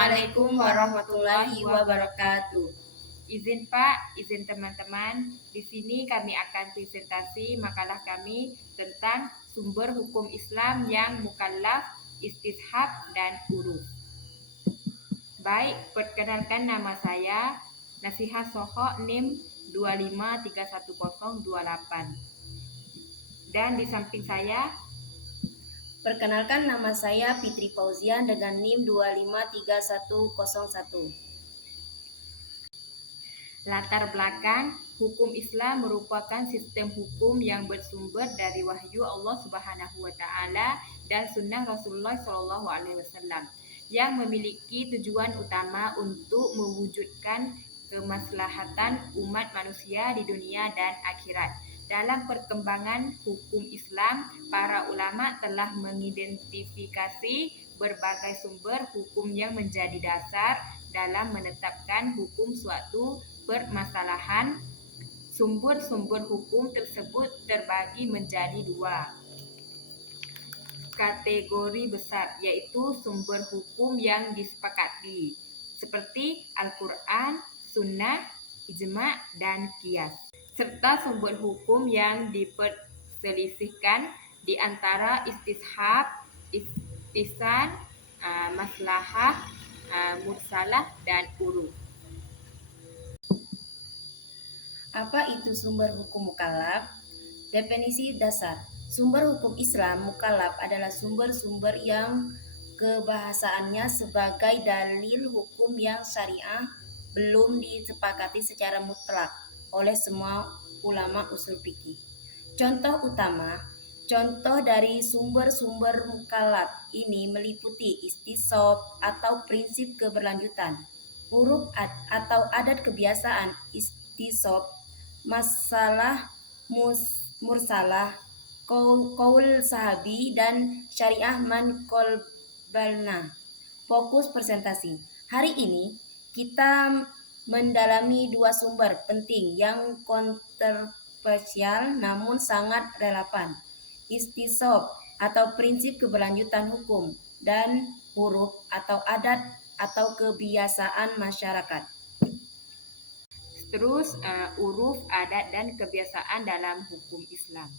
Assalamualaikum warahmatullahi wabarakatuh. Izin Pak, izin teman-teman, di sini kami akan presentasi makalah kami tentang sumber hukum Islam yang mukallaf, istishab, dan uruf. Baik, perkenalkan nama saya Nasihah Soho NIM 2531028. Dan di samping saya Perkenalkan, nama saya Fitri Fauzian dengan NIM 2531001. latar belakang hukum Islam merupakan sistem hukum yang bersumber dari wahyu Allah Subhanahu wa taala dan sunnah Rasulullah Shallallahu alaihi wasallam yang memiliki tujuan utama untuk mewujudkan kemaslahatan umat manusia di dunia dan akhirat. Dalam perkembangan hukum Islam, para ulama telah mengidentifikasi berbagai sumber hukum yang menjadi dasar dalam menetapkan hukum suatu permasalahan. Sumber-sumber hukum tersebut terbagi menjadi dua kategori besar, yaitu sumber hukum yang disepakati seperti Al-Quran, Sunnah, Ijma', dan Qiyas, serta sumber hukum yang diperselisihkan di antara istishab, ihtisan, maslahah, mursalah, dan uruf. Apa itu sumber hukum mukallaf? Definisi dasar. Sumber hukum Islam mukallaf adalah sumber-sumber yang kebahasaannya sebagai dalil hukum yang syariah belum disepakati secara mutlak oleh semua ulama usul fikih. Contoh dari sumber-sumber mukallaf ini meliputi istisab atau prinsip keberlanjutan, uruf atau adat kebiasaan istisab, masalah mursalah, qaul sahabi, dan syariah man qalbalna. Fokus presentasi. Hari ini kita mendalami dua sumber penting yang kontroversial namun sangat relevan. Istisab atau prinsip keberlanjutan hukum, dan uruf atau adat atau kebiasaan masyarakat. Terus uruf, adat, dan kebiasaan dalam hukum Islam.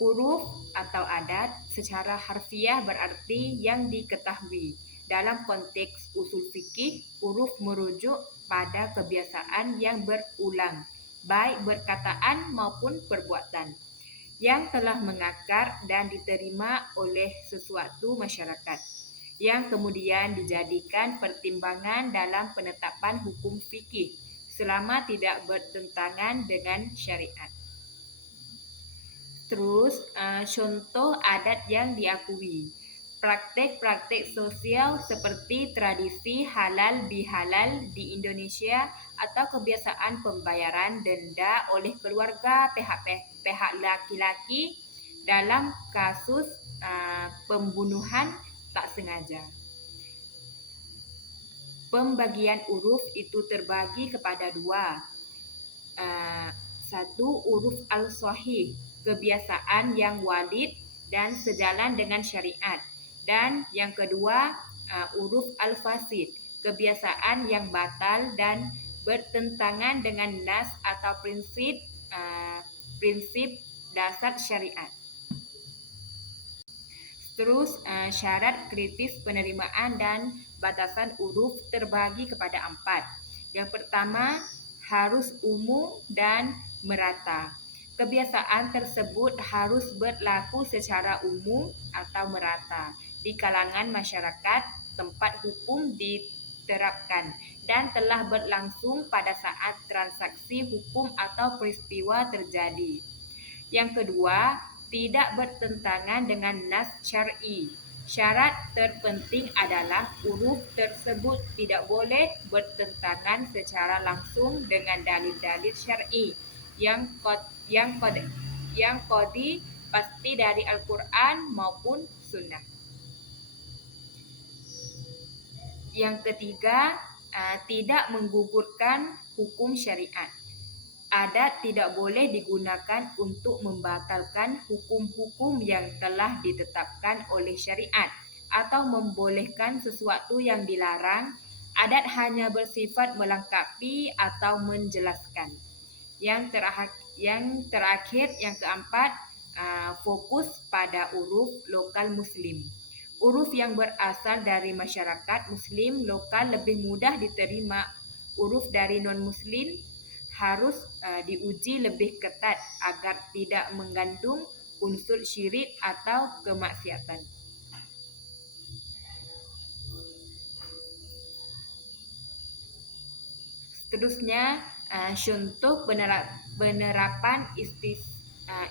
Uruf atau adat secara harfiah berarti yang diketahui. Dalam konteks usul fikih, uruf merujuk pada kebiasaan yang berulang, baik perkataan maupun perbuatan, yang telah mengakar dan diterima oleh sesuatu masyarakat, yang kemudian dijadikan pertimbangan dalam penetapan hukum fikih selama tidak bertentangan dengan syariat. Terus contoh adat yang diakui. Praktek-praktek sosial seperti tradisi halal bihalal di Indonesia atau kebiasaan pembayaran denda oleh keluarga pihak laki-laki dalam kasus pembunuhan tak sengaja. Pembagian uruf itu terbagi kepada dua. Satu, uruf al-sahih, kebiasaan yang walid dan sejalan dengan syariat. Dan yang kedua, uruf al-fasid, kebiasaan yang batal dan bertentangan dengan nas atau prinsip dasar syariat. Terus syarat kritis penerimaan dan batasan uruf terbagi kepada 4. Yang pertama, harus umum dan merata. Kebiasaan tersebut harus berlaku secara umum atau merata di kalangan masyarakat tempat hukum diterapkan dan telah berlangsung pada saat transaksi hukum atau peristiwa terjadi. Yang kedua, tidak bertentangan dengan nas syar'i. Syarat terpenting adalah uruf tersebut tidak boleh bertentangan secara langsung dengan dalil-dalil syar'i yang qad'i pasti dari Al-Quran maupun Sunnah. Yang ketiga, tidak menggugurkan hukum syariat. Adat tidak boleh digunakan untuk membatalkan hukum-hukum yang telah ditetapkan oleh syariat. atau membolehkan sesuatu yang dilarang. Adat hanya bersifat melengkapi atau menjelaskan. Yang terakhir, yang keempat, fokus pada uruf lokal Muslim. Uruf yang berasal dari masyarakat Muslim lokal lebih mudah diterima. Uruf dari non-Muslim harus diuji lebih ketat agar tidak mengandung unsur syirik atau kemaksiatan. Seterusnya, contoh penerapan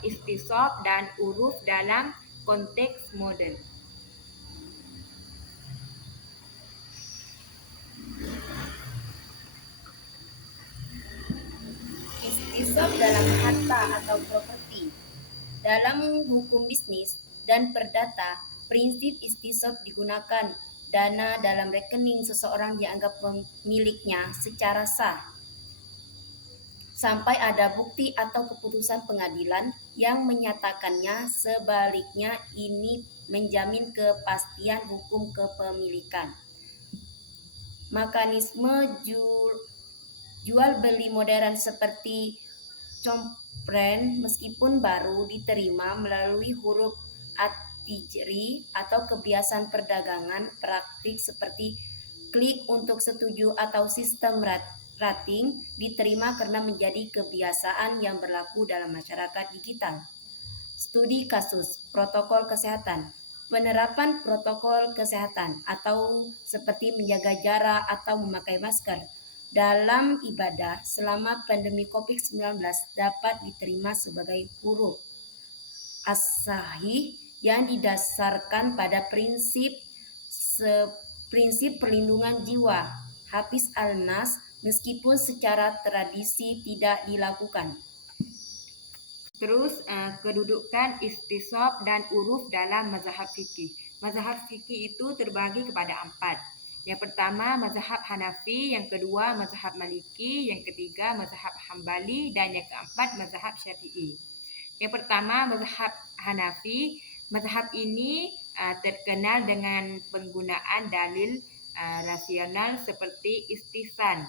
istisab dan uruf dalam konteks moden. Istisab dalam harta atau properti. Dalam hukum bisnis dan perdata, prinsip istisab digunakan dana dalam rekening seseorang dianggap pemiliknya secara sah sampai ada bukti atau keputusan pengadilan yang menyatakannya sebaliknya. Ini menjamin kepastian hukum kepemilikan. Mekanisme jual beli modern seperti compren meskipun baru diterima melalui huruf at-tijri atau kebiasaan perdagangan praktik seperti klik untuk setuju atau sistem rating diterima karena menjadi kebiasaan yang berlaku dalam masyarakat digital. Studi kasus protokol kesehatan. Penerapan protokol kesehatan atau seperti menjaga jarak atau memakai masker dalam ibadah selama pandemi COVID-19 dapat diterima sebagai huruf as-sahih yang didasarkan pada prinsip perlindungan jiwa Hafiz al-Nas meskipun secara tradisi tidak dilakukan. Terus, kedudukan istisab dan uruf dalam mazhab fikih. Mazhab fikih itu terbagi kepada 4. Yang pertama, mazhab Hanafi. Yang kedua, mazhab Maliki. Yang ketiga, mazhab Hambali. Dan yang keempat, mazhab Syafi'i. Yang pertama, mazhab Hanafi. Mazhab ini terkenal dengan penggunaan dalil rasional seperti istihsan,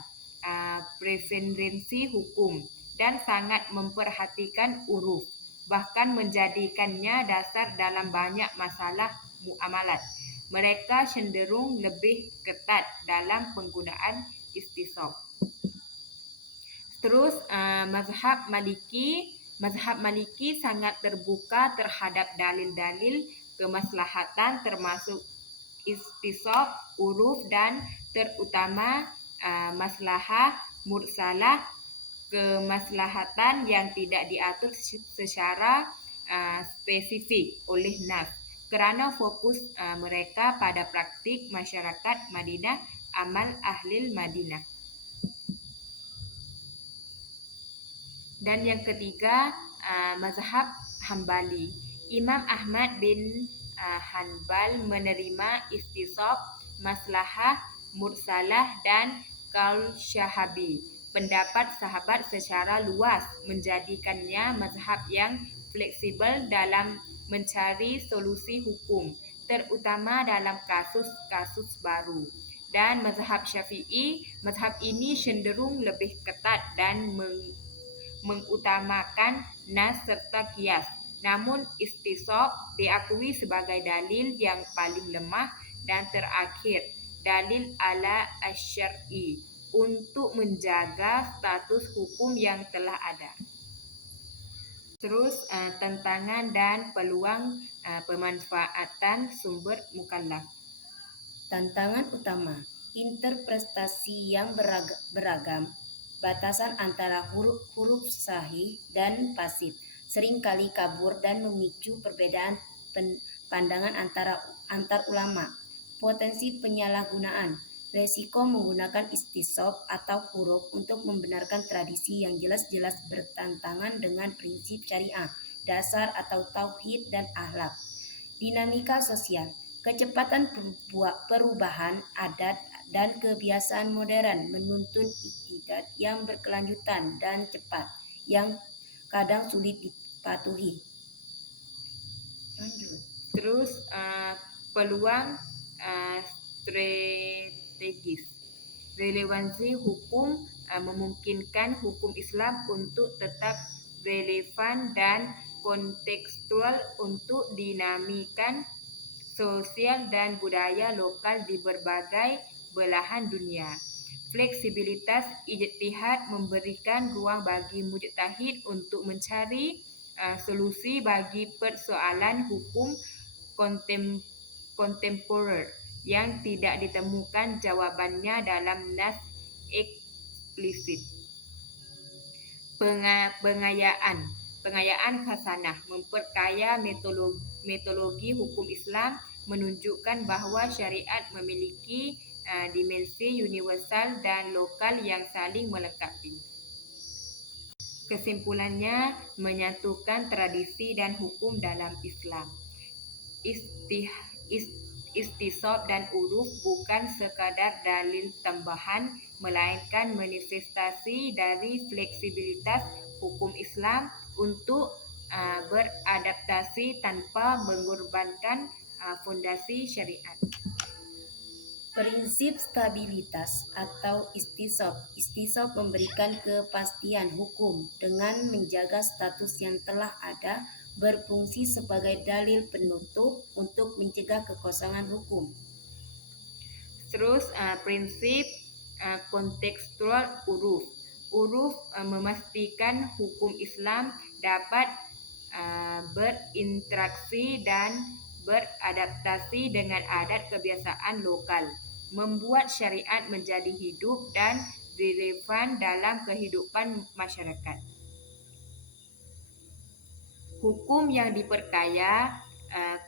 preferensi hukum, dan sangat memperhatikan uruf, bahkan menjadikannya dasar dalam banyak masalah muamalat. Mereka cenderung lebih ketat dalam penggunaan istisab. Terus, mazhab Maliki. Mazhab Maliki sangat terbuka terhadap dalil-dalil kemaslahatan termasuk istisab, uruf, dan terutama maslahah mursalah, kemaslahatan yang tidak diatur secara spesifik oleh nas, kerana fokus mereka pada praktik masyarakat Madinah, amal ahlil Madinah. Dan yang ketiga, mazhab Hambali. Imam Ahmad bin Hanbal menerima istisab, maslahah mursalah, dan qaul syahabi, pendapat sahabat secara luas, menjadikannya mazhab yang fleksibel dalam mencari solusi hukum, terutama dalam kasus-kasus baru. Dan mazhab Syafi'i, mazhab ini cenderung lebih ketat dan mengutamakan nas serta qiyas. Namun istisab diakui sebagai dalil yang paling lemah. Dan terakhir, dalil ala asy-syar'i, untuk menjaga status hukum yang telah ada. Terus, tantangan dan peluang pemanfaatan sumber mukallaf. Tantangan utama, interpretasi yang beragam, batasan antara huruf sahih dan pasif seringkali kabur dan memicu perbedaan pandangan antar ulama. Potensi penyalahgunaan, resiko menggunakan istisab atau huruf untuk membenarkan tradisi yang jelas-jelas bertentangan dengan prinsip syariah dasar atau tauhid dan akhlak. Dinamika sosial, kecepatan perubahan adat dan kebiasaan modern menuntun iktidar yang berkelanjutan dan cepat yang kadang sulit dipatuhi. Terus, peluang strategis. Relevansi hukum memungkinkan hukum Islam untuk tetap relevan dan kontekstual untuk dinamikan sosial dan budaya lokal di berbagai belahan dunia. Fleksibilitas ijtihad memberikan ruang bagi mujtahid untuk mencari solusi bagi persoalan hukum kontemporer yang tidak ditemukan jawabannya dalam nas eksplisit. Pengayaan khasanah memperkaya metodologi hukum Islam, menunjukkan bahwa syariat memiliki dimensi universal dan lokal yang saling melengkapi. Kesimpulannya, menyatukan tradisi dan hukum dalam Islam. Istisab dan uruf bukan sekadar dalil tambahan, melainkan manifestasi dari fleksibilitas hukum Islam untuk beradaptasi tanpa mengorbankan fondasi syariat. Prinsip stabilitas atau istisab. Istisab memberikan kepastian hukum dengan menjaga status yang telah ada, berfungsi sebagai dalil penutup untuk mencegah kekosongan hukum. Terus prinsip kontekstual uruf. Uruf memastikan hukum Islam dapat berinteraksi dan beradaptasi dengan adat kebiasaan lokal, membuat syariat menjadi hidup dan relevan dalam kehidupan masyarakat. Hukum yang diperkaya,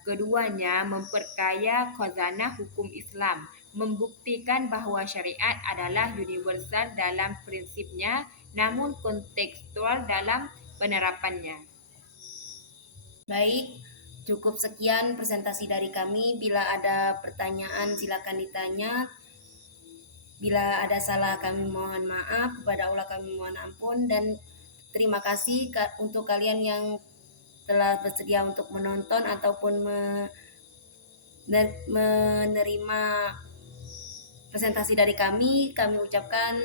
keduanya memperkaya khazanah hukum Islam, membuktikan bahwa syariat adalah universal dalam prinsipnya, namun kontekstual dalam penerapannya. Baik, cukup sekian presentasi dari kami. Bila ada pertanyaan silakan ditanya. Bila ada salah kami mohon maaf, kepada Allah kami mohon ampun, dan terima kasih untuk kalian yang telah bersedia untuk menonton ataupun menerima presentasi dari kami. Kami ucapkan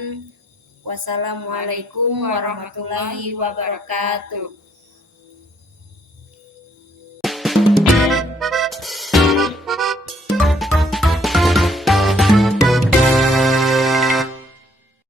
wassalamualaikum warahmatullahi wabarakatuh.